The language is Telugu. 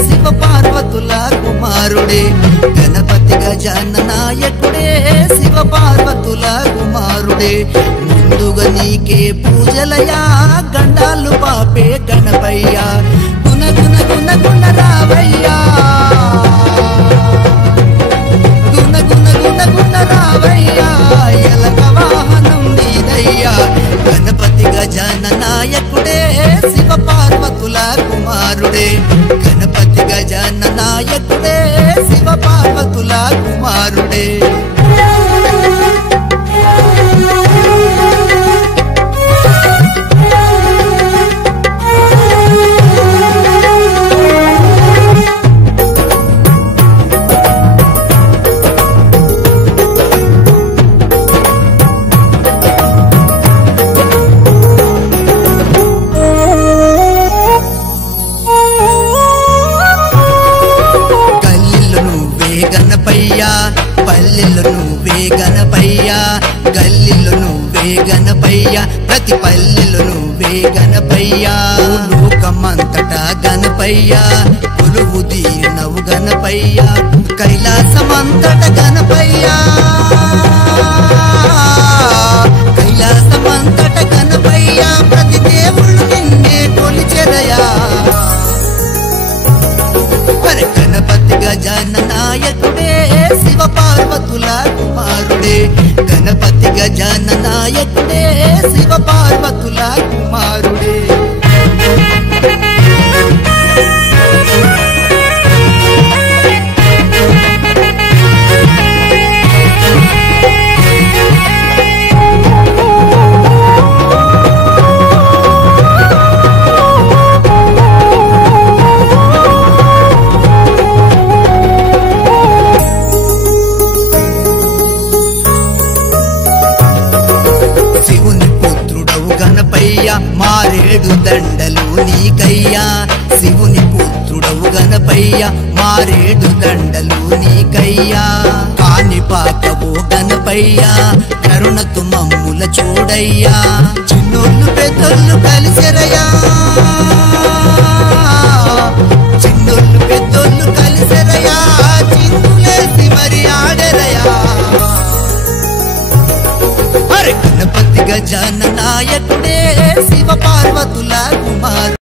శివ పార్వతుల కుమారుడే గణపతి గజాన నాయకుడే శివ పార్వతుల కుమారుడే ముందుగా నీకే పూజలయా గండాలు పాపే గణపయ్యా గుణ గుణ గుణ గుణ రావయ్యా గుణ గుణ గుణ గుణ రావయ్యా ఎలక వాహనం నీదయ్యా గణపతి గజాన నాయకుడే శివ పార్వతుల కుమారుడే గణపతి గజాన నాయకుడే శివ పార్వతుల కుమారుడే గణపయ్యా పల్లెల్లో నువ్వే గణపయ్యా గల్లీలో నువ్వే గణపయ్యా ప్రతి పల్లెలో నువ్వే గణపయ్యా లోకమంతటా గణపయ్యా కొలువు తీరినవు గణపయ్యా కైలాసమంతట గణపయ్యా కైలాసమంతట గణపయ్యా ప్రతి దేవుళ్ళు నిన్నే కొలిచెదయా గణపతి గజాన నాయకుడే శివ పార్వతుల కుమారుడే గణపతి గజాన నాయకుడే శివ పార్వతుల కుమారుడే మారేడు దండలు నీకయ్యా శివుని పుత్రుడవు గణపయ్యా మారేడు దండలు నీకయ్యా కాని పాకవో గణపయ్యా కరుణతు మమ్ముల చూడయ్యా చిన్నోళ్ళు పెద్దోళ్ళు కలిసెరయ్యా చిన్నోళ్ళు పెద్దోళ్ళు కలిసెరయ్యా చిందులేసి మరి ఆడెరయ్యా గణపతి గజాన నాయకుడే శివ పార్వతుల కుమారు